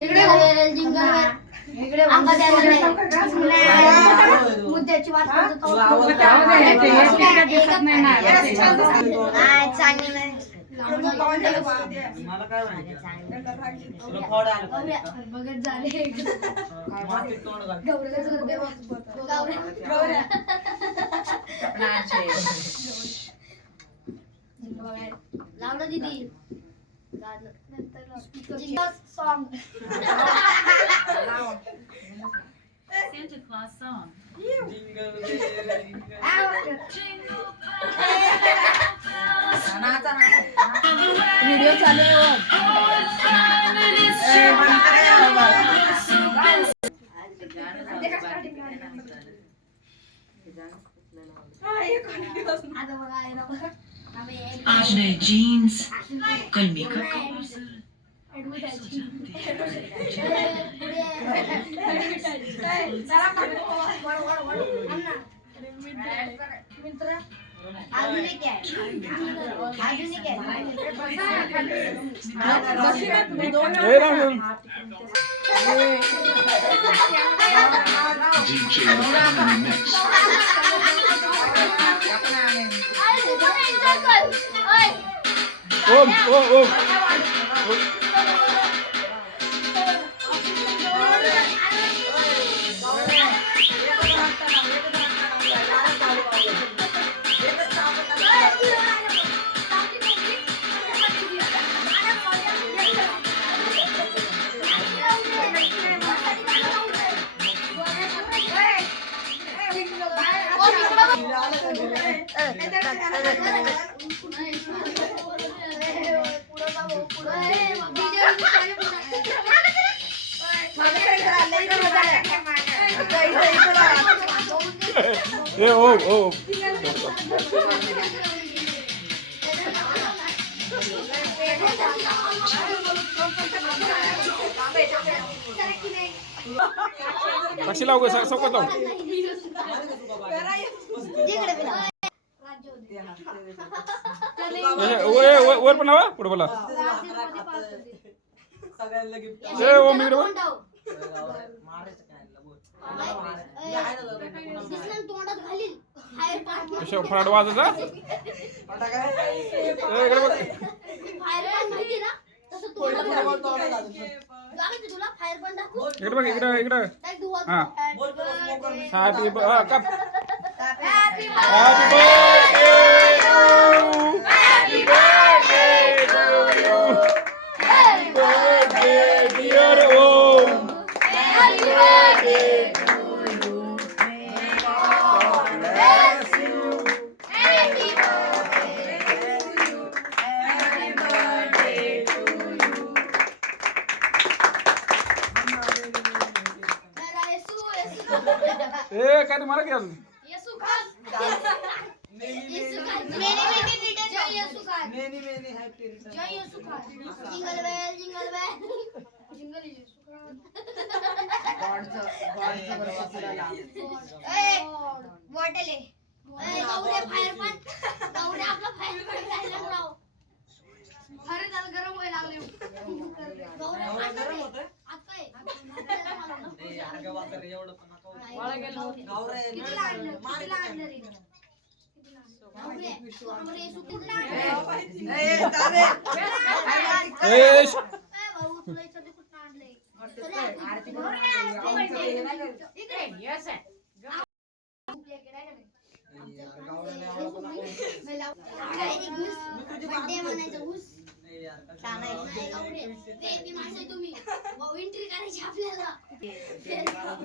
इकडे इकडे मुद्द्याची वाट करतो चांगली नाही मला काय माहिती तुला फोड आला बघत झाले माती तोंड घाल लावलं दीदी song. Santa Claus song. Jingle bell, jingle video चालू आज नए जीन्स कल मेकअप का आधुनिक आहे साक्षी लाव सौकत लाव वर पण लावा पुढे बोला ओम इकडे फराड वाजायचा इकडे बघ इकडे इकडे हा happy cup happy birthday to you happy birthday dear Om happy birthday to you may God bless you happy birthday to you happy birthday to you ए काय तुम्हाला काय अजून गरम व्हायला लागले तुम्ही एंट्री करायची आपल्याला जिंदाबाद